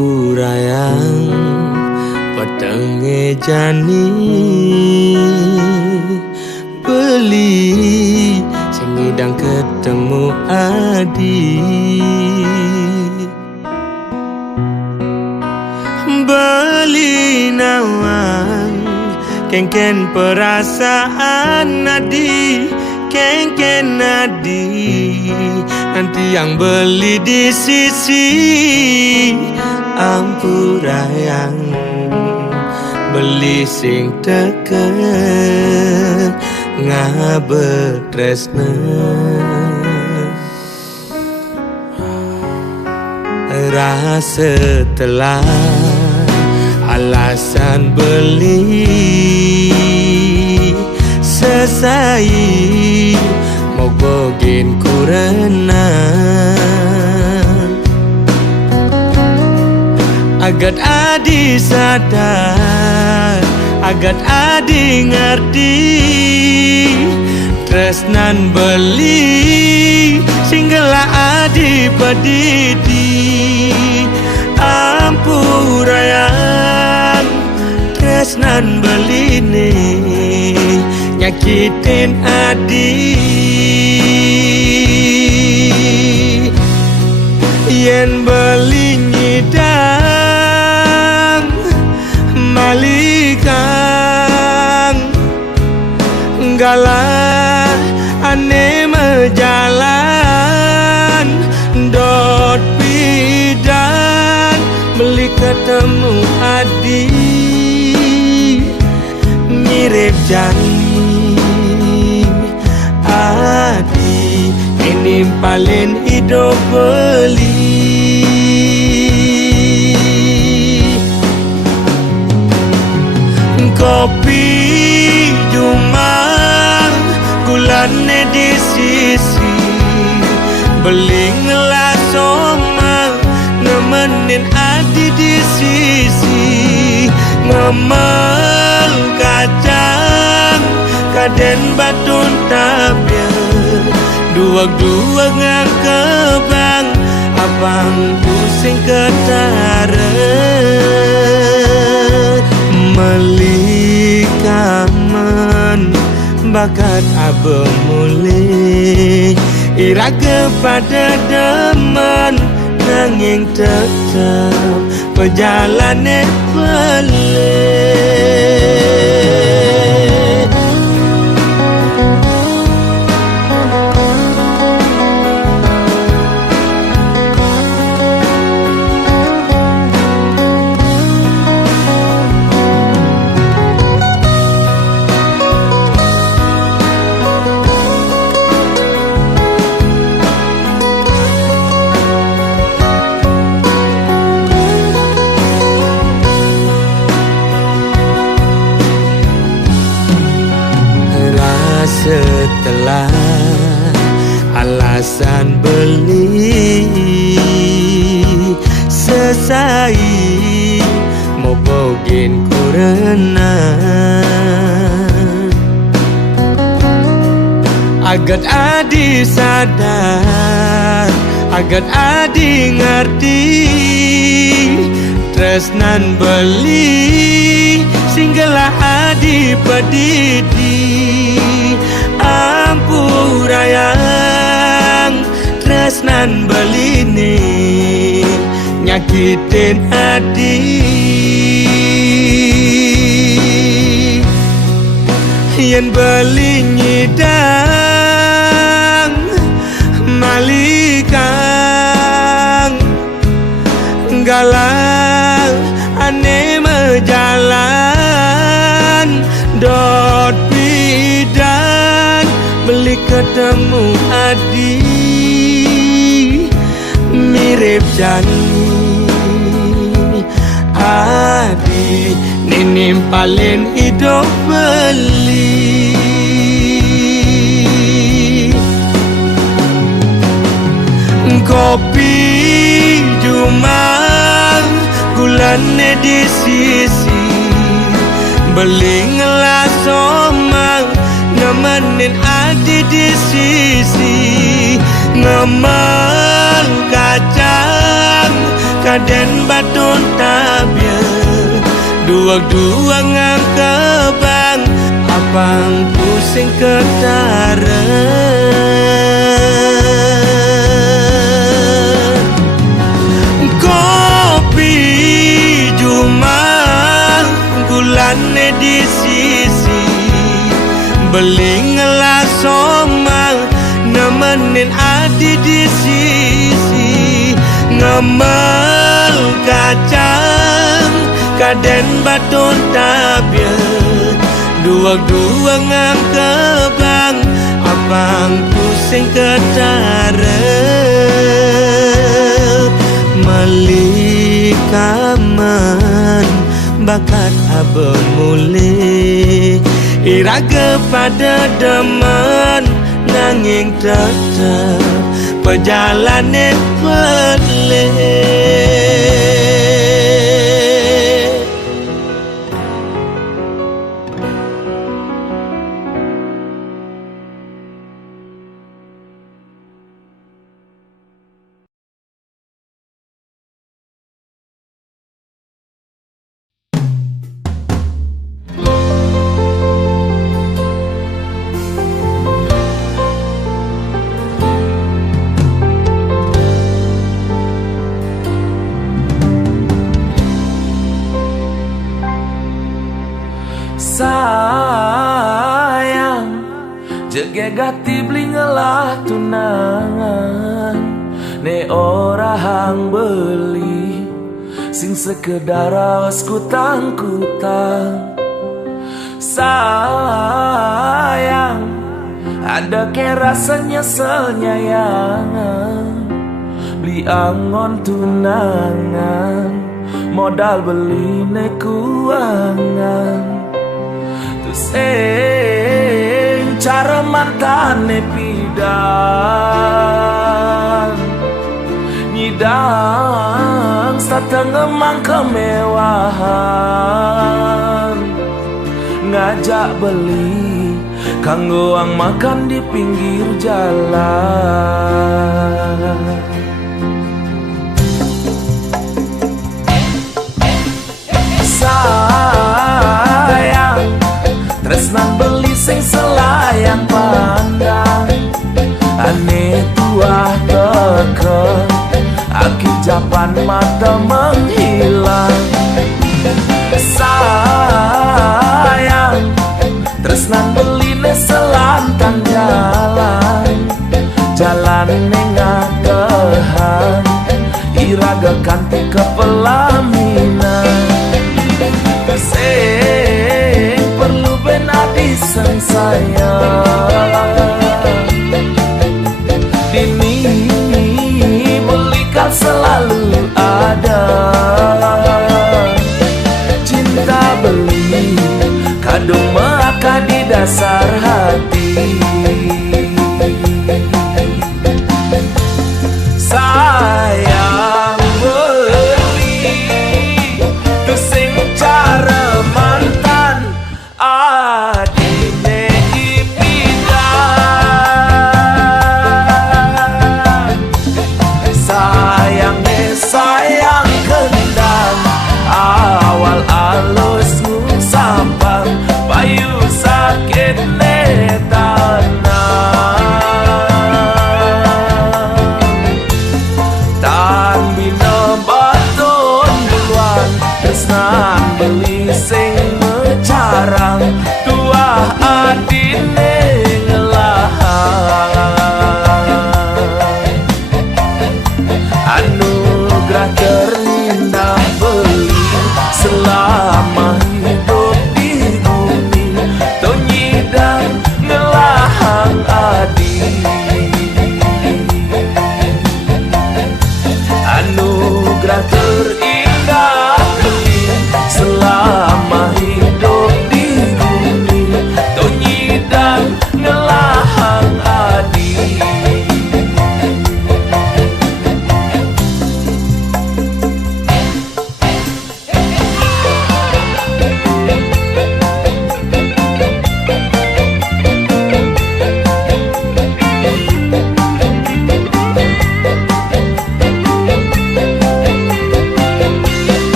Ampurayang petenge jani beli sing ngidang ketemu adi beli nawang kengken perasaan nadi kengken nadi nanti yang beli di sisi Ampurayang beli sing deket ngabetresna rasa setelah alasan beli sesai mau bogin kurena agat adi sadar agat adi ngerti tresnan beli singgala adi pedidi Ampurayang tresnan beli nih nyakitin adi yen beli nyidang malikang galah ane mejalan dot bidan beli ketemu adi mirip janji adi ini paling hidup beli kopi Jumang gulane di sisi beli ngelas omang nemenin adi di sisi ngemel kacang kaden batun tapya dua ngakebang abang pusing ketaret melikamen bakat abe mulih ira kepada demen nanging tetap perjalanan pelih setelah alasan beli selesai mau bogin kurena agat adi sadar agat adi ngerti tresnan beli singgala adi pedidi Ampurayang tresnan beli nih nyakitin adi yen beli nyidang malikang galang ane mejalan dot bidan beli ketemu adi mirip janji adi ninim paling hidup beli kopi Jumang gulane di sisi beli ngelas omang nemenin adi di sisi ngemel kacang kaden batun tabia dua-dua ngang kebang apang pusing ketara kopi cuma gulane di sisi beli ngelas somang nemenin adi di sisi ngemel kacang kaden batun tabia dua-dua ngang kebang apang pusing ketara malikaman bakat abang mulai iraga pada deman nanging tetap perjalanan pelik sayang jegegati beli ngelah tunangan ne ora hang beli sing sekedar awas kutang-kutang sayang ada ke rasa nyeselnya yang beli angon tunangan modal beli ne kuangan sing cara mantane pidan nyidang satengemang kemewahan ngajak beli kanggo ang makan di pinggir jalan tresnan beli sing selayang pandang aneh tuah teke akib japan mata menghilang sayang tresnan beli ne selantang jalan nengakehan iraga kanti kepelaminan sing perlu benadi sang sayang dini belikan selalu ada cinta beli kadung maka di dasar hati sayang beli tu sing cara mantan adine ipidan sayang kendang awal alus sampang payu sakit ne tanah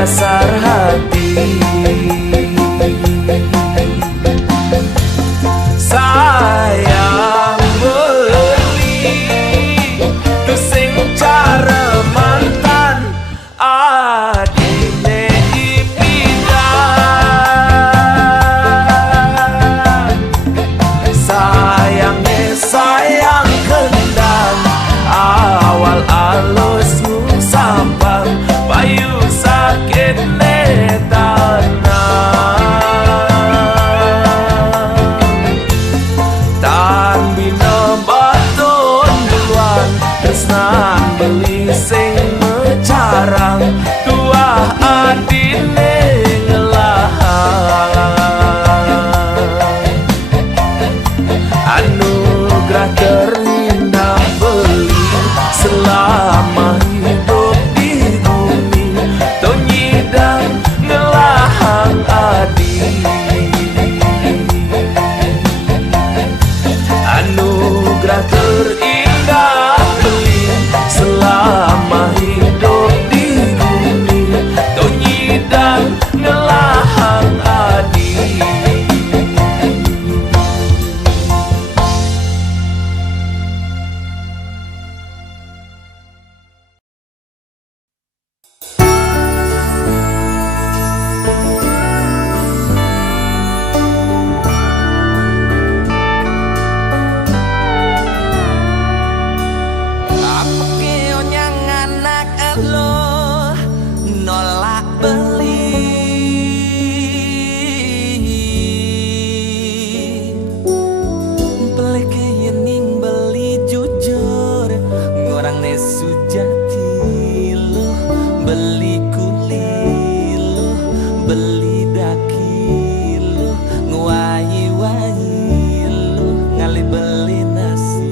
dasar hati. Sayang beli tu sing cara mantan adine ipidan. Sayangnya sayang kendang awal alusmu sampang payu sakit netana. Tan bina baton duluan tresnan beli sing mecarang tuah adine ngelahang. Anugerah terindah beli selama hidup di bumi tonyidang ngelahang adi. Anugerah terindah beli selama hidup di bumi tonyidang ngelahang adi. Nolak beli beli keyening beli jujur ngorang nesu jati lu beli kuli lu beli daki lu nguayi-wayi lu ngali beli nasi.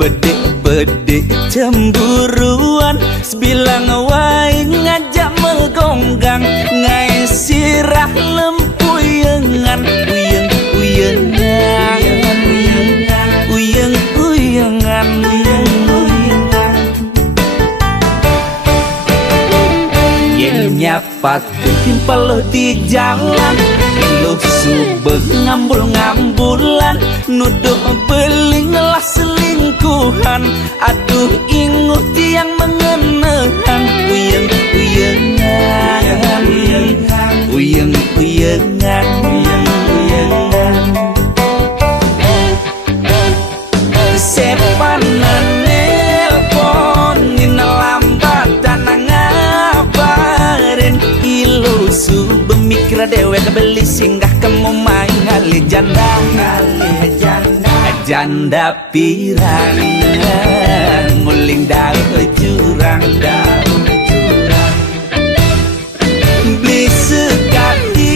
bedek-bedek cemburuan, sebilang wae ngajak megonggang, ngai sirah lempuyengan, uyeng-uyengan, uyeng-uyengan, uyeng-uyengan. Yen nyapat timpal di jalan, iluh subeng ngambul-ngambulan, nuduh beling lah selingkuhan, aduh inguh tiang mengenahan, uyeng-uyengan, uyeng-uyengan, uyeng-uyengan. Sepanan nelpon nina lambatan ngabarin, iluh subeng mikir dewek beli singgah kamu main ngali janda, janda pirang nguling daun jurang, beli sekati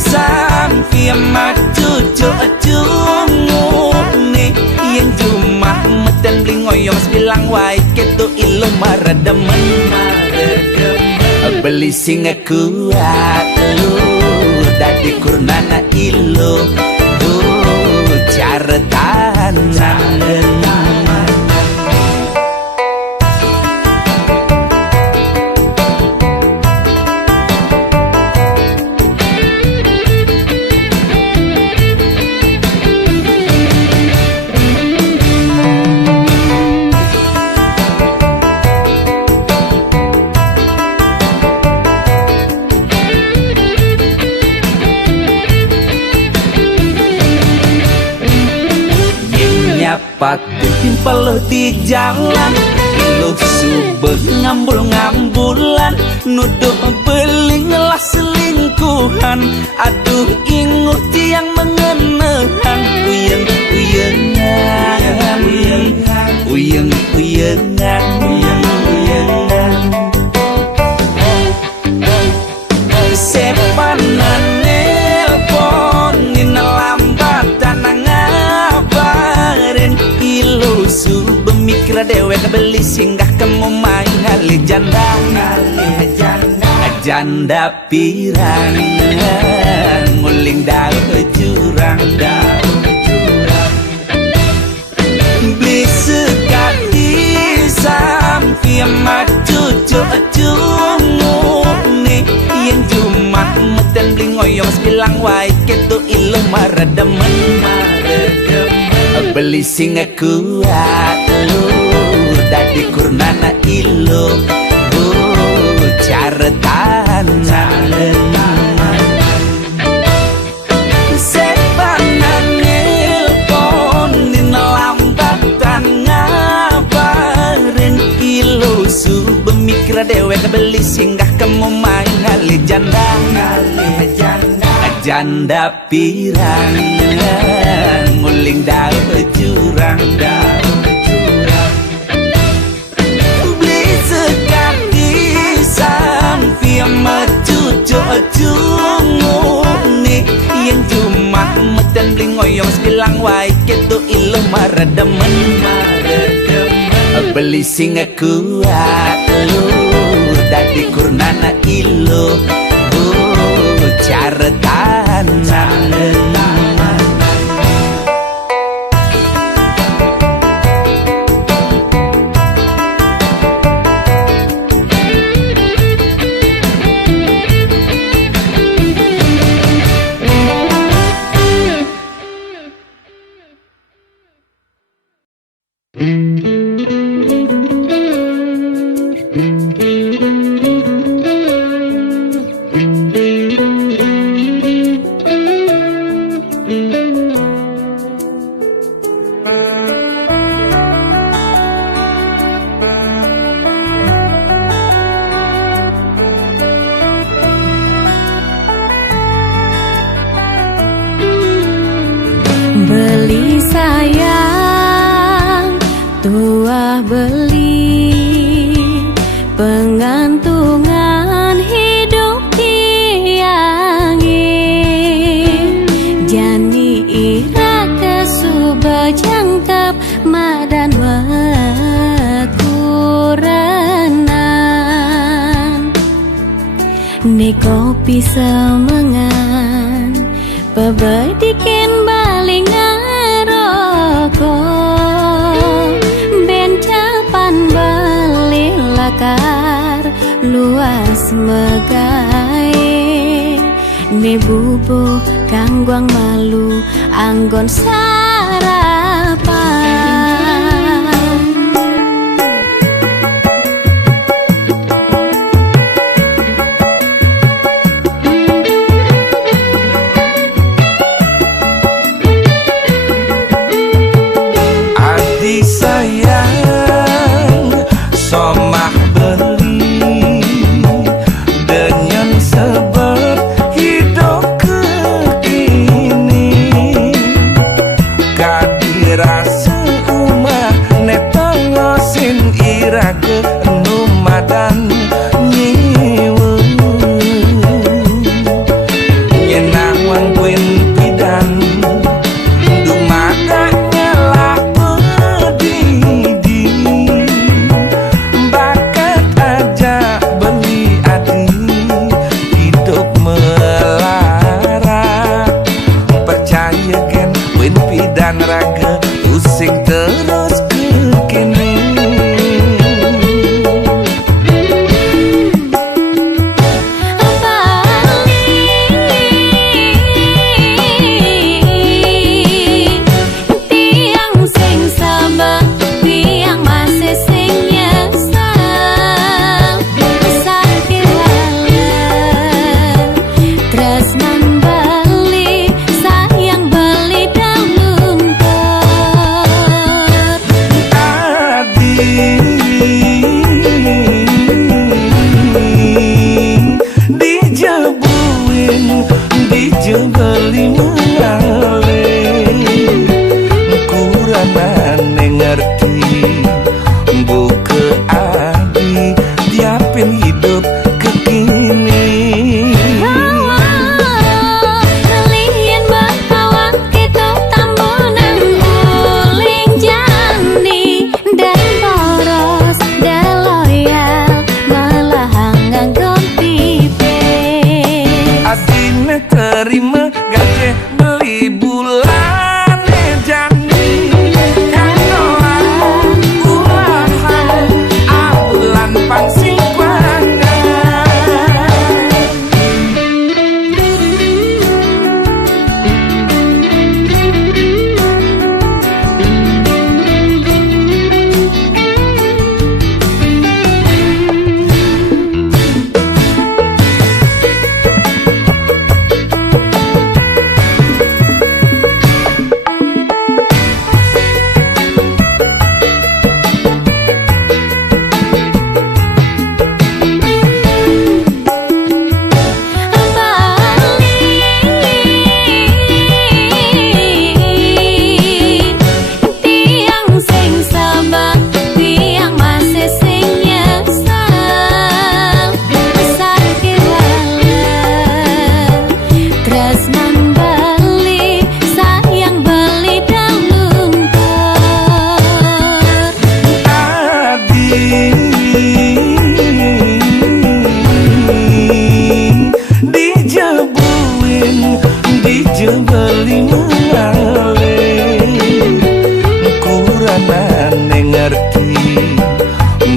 sampai maju cungu nih yang cuma medan beli ngoyong sebilang wae ketu ilu marademen, beli singa kuat lu dadi kurnana ilu cara tahanan. Pati timpal di jalan, iluh subeng ngambul-ngambulan, nuduh beling lah selingkuhan, aduh inguh tiang mengenahan, uyeng-uyengan, uyeng-uyengan, uyeng-uyengan. Sepanan nelpon nina lambatan ngabarin, ilu subeng mikir dewek beli singgah kamu main ngali janda, janda pirang nguling daun jurang, beli sekati sampai maju cungu nih yang cuma medan beli ngoyong sebilang wae ketu ilu marademen, beli singa kuat lu dadi kurnana ilu cara tahanan. Sepanan nelpon nina lambatan ngabarin, ilu subeng mikir dewek beli singgah kamu main ngali janda, janda pirang nguling daun jurang, beli sekati sampai maju cungu nih yang cuma medan beli ngoyong sebilang wae ketu ilu marademen, beli singa kuat lu dadi kurnana ilu cara tahanan. kopi semangan pebedikin bali ngerokok bencapan bali lakar luas megai ne bubu kangguang malu anggon sarapan Adik sayang somah beli dengan sebab hidup kekini kadirasa umah netangosin irage numadan nyiwu nyenang wang kuin pidan dumadanya lah pedidi bakat aja beli adi hidup melara percaya gen win pidan raga pusing terus kekini tiang sing sabar tiang masih sing nyesal sakit walau tresnan beli sayang beli daun dijebuin dijebeli mengalir kuranan ngerti buka adi diapin hidup kekini kalian bakawan kita tambunan uling jani dan boros dan loyal malah nganggon pipe adine terima gaje beli bulan jani kanoan ulahan abulan pangsing tiang sing sabar tiang masih sing nyesal sakit walau tresnan beli sayang beli daun adi dijebuin dijebeli mengalir kuranan ngerti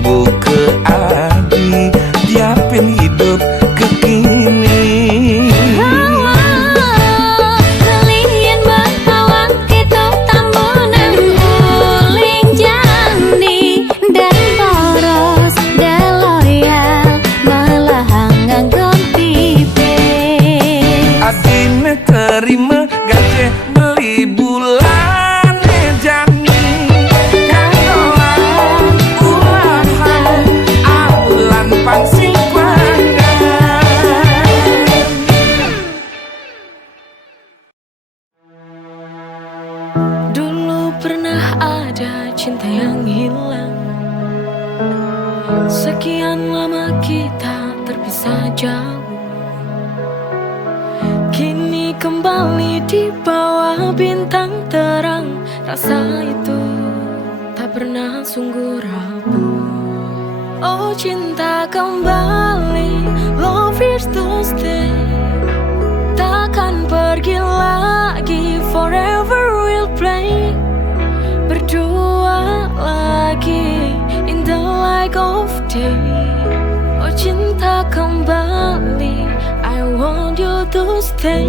buka adi diapin hidup kekini kalian bakawan kita tambunan uling jani dan boros dan loyal malah nganggon pipe adine terima gaje beli bulan jani kanoan ulahan abulan pangsing Dulu pernah ada cinta yang hilang. Sekian lama kita terpisah jauh. Kini kembali di bawah bintang terang. Rasa itu tak pernah sungguh rapuh. Oh cinta kembali, love is to day. Oh cinta kembali, I want you to stay.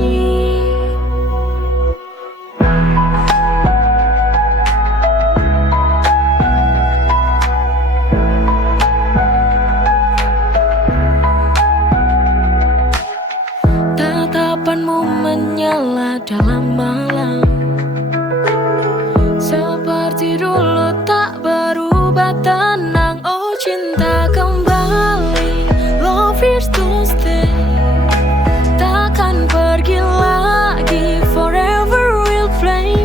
Tatapanmu menyala dalam malam, seperti dulu tak berubah tenang. Oh cinta kembali, love is to stay. Takkan pergi lagi, forever we'll play.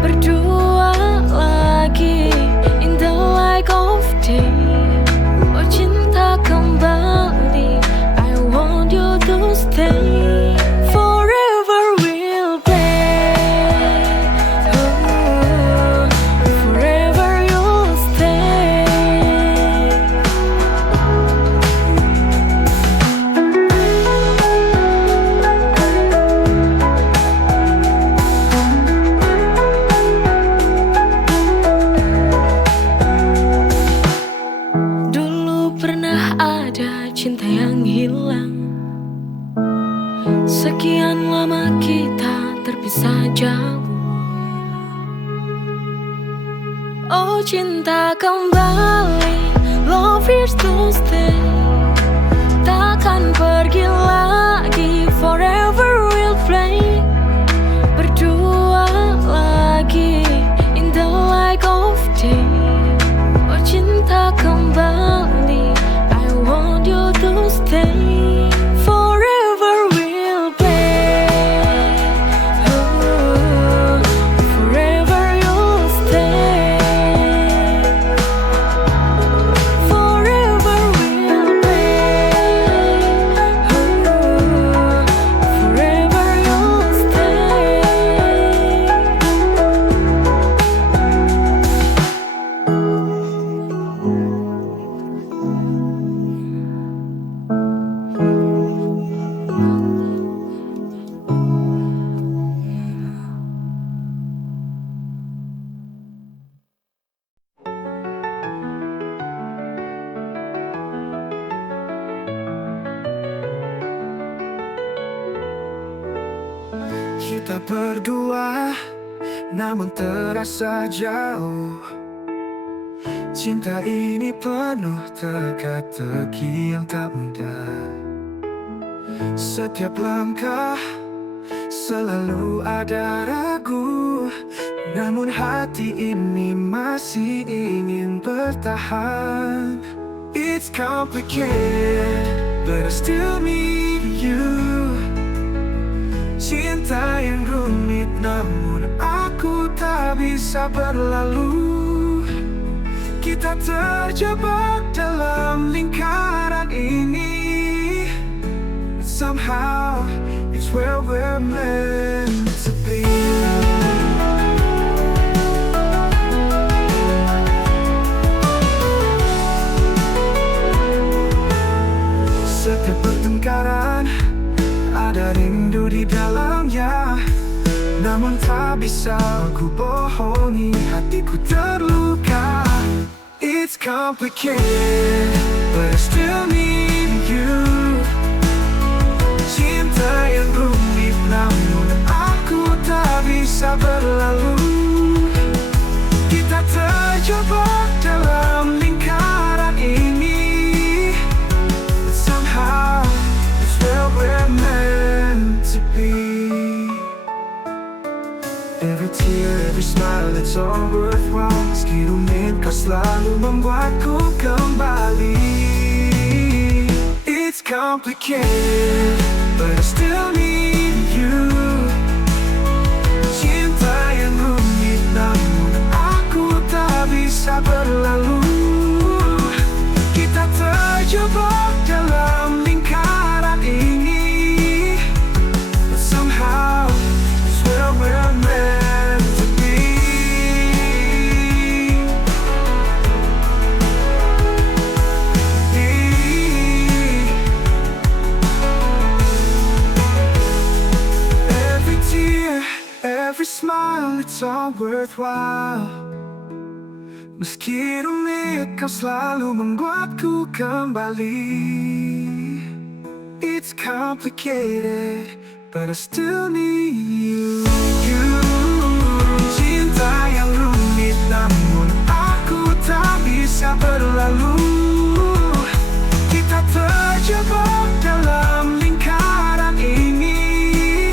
Berdua lagi, in the light of day. Oh cinta kembali, I want you to stay. Forever we'll play. Oh, forever you'll stay. Dulu pernah ada cinta yang hilang. Sekian lama kita terpisah jauh. Oh cinta kembali, love is to stay. Takkan pergi lagi, forever we'll play. Berdua lagi, in the light of day. Oh cinta kembali, I want you to stay. Forever we'll play. Oh, forever you'll stay. Forever we'll play. Oh, forever you'll stay. Kita berdua, namun terasa jauh. Cinta ini penuh teka-teki yang tak mudah. Setiap langkah selalu ada ragu, namun hati ini masih ingin bertahan. It's complicated, but I still need you. Cinta yang rumit, namun aku tak bisa berlalu. Kita terjebak dalam lingkaran ini. Somehow, it's where we're meant to be. Setiap pertengkaran ada rindu di dalamnya, namun tak bisa aku bohongi, hatiku terluka. It's complicated, but I still need you. Cinta yang rumit, namun aku tak bisa berlalu. Kita terjebak dalam lingkaran ini. Somehow, it's where we're meant to be. Every tear, every smile, it's all worthwhile. Meski rumit, kau selalu membuatku kembali. It's complicated, but I still need you. Cinta yang rumit, namun aku tak bisa berlalu. Kita terjebak dalam lingkaran ini. But somehow, it's where we're meant to be. Every tear, every smile, it's all worthwhile. Meski rumit, kau selalu membuatku kembali. It's complicated, but I still need you. Cinta yang rumit, namun aku tak bisa berlalu. Kita terjebak dalam lingkaran ini.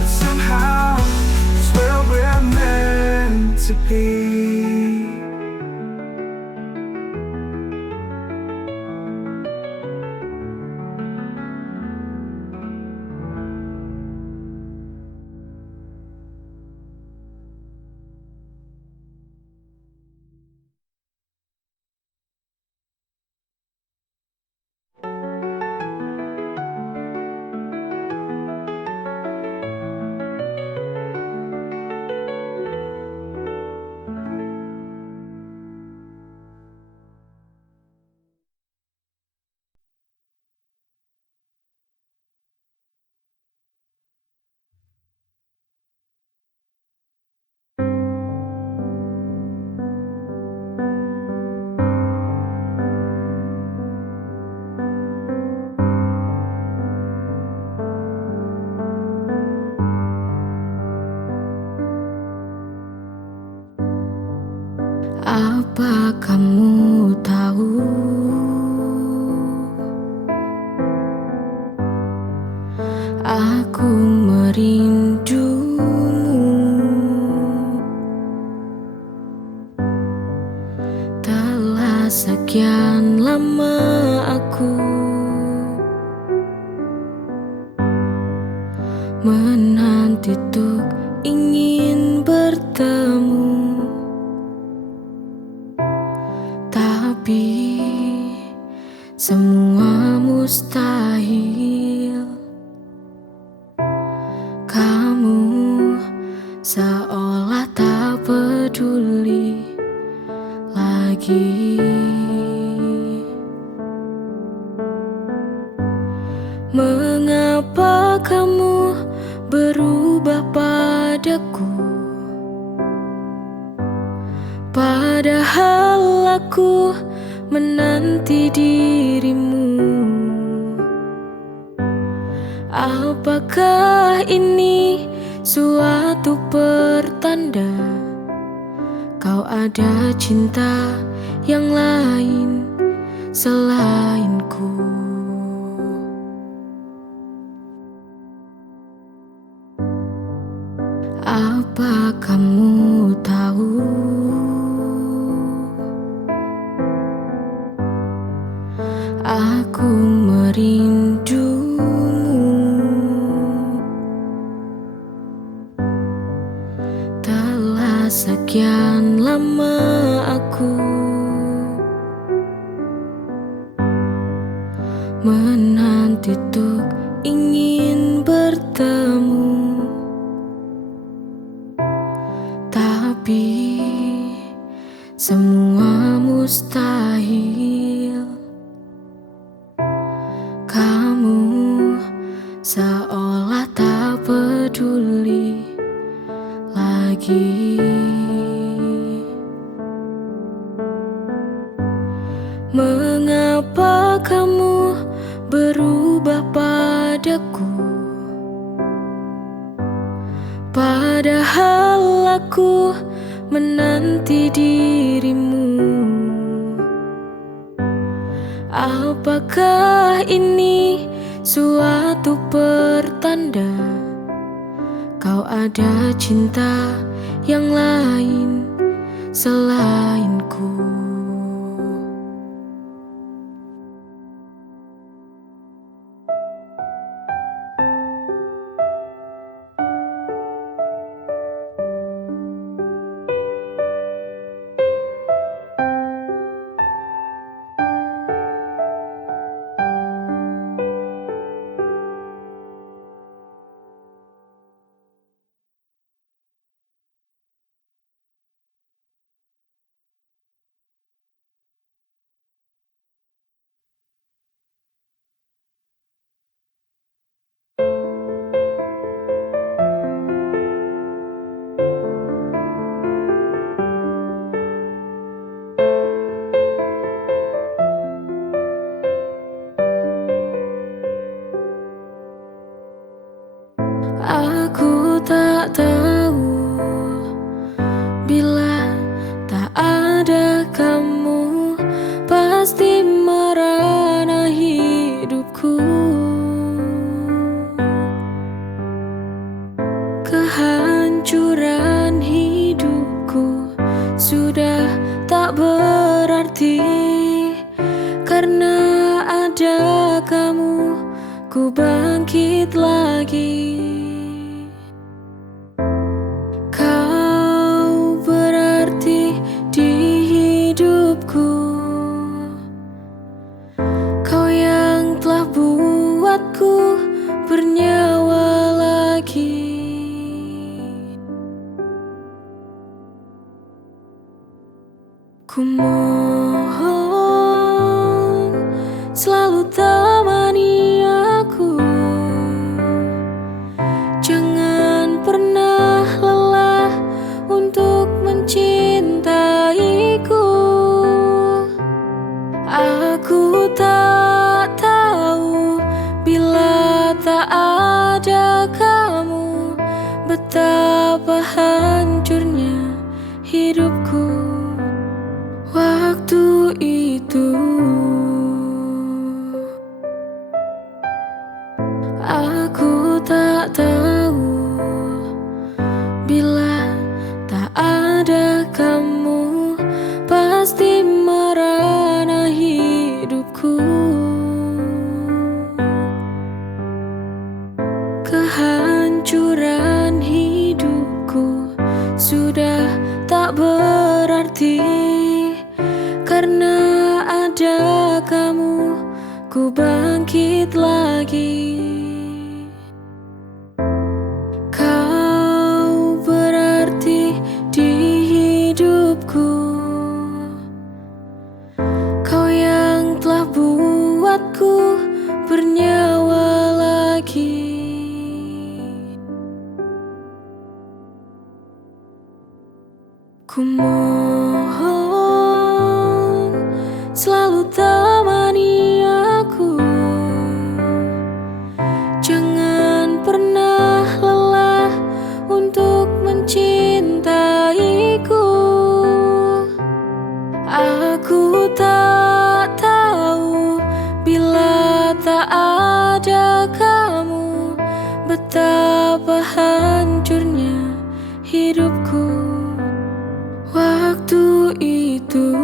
But somehow, it's where we're meant to be. Apa kamu tahu aku merindumu? Telah sekian lama aku menanti untuk ingin bertemu. Tapi semua mustahil. Kamu seolah tak peduli lagi. Mengapa kamu berubah padaku? Padahal aku menanti dirimu. Apakah ini suatu pertanda kau ada cinta yang lain selainku? Apa kamu tahu aku merindumu? Telah sekian lama aku menanti untuk ingin bertemu. Tapi semua mustahil. Kamu seolah tak peduli lagi. Mengapa kamu berubah padaku? Padahal aku menanti dirimu. Apakah ini suatu pertanda kau ada cinta yang lain selainku? tak tahu bila tak ada kamu pasti merana hidupku. Kehancuran hidupku sudah tak berarti karena ada kamu, ku bangkit lagi. Kau berarti di hidupku, kau yang telah buatku bernyawa lagi. Ku mohon selalu temani aku, jangan pernah lelah untuk mencintaiku. Aku tak tahu bila tak ada kamu betapa hancurnya hidupku waktu itu. Aku tak tahu bila tak ada kamu pasti merana hidupku. Kehancuran hidupku sudah tak berarti karena ada kamu, ku bangkit lagi. Kau berarti di hidupku, kau yang telah buatku bernyawa lagi. Ku mohon selalu temani aku, jangan pernah lelah untuk mencintaiku. Aku tak tahu bila tak ada kamu betapa hancurnya hidupku waktu itu.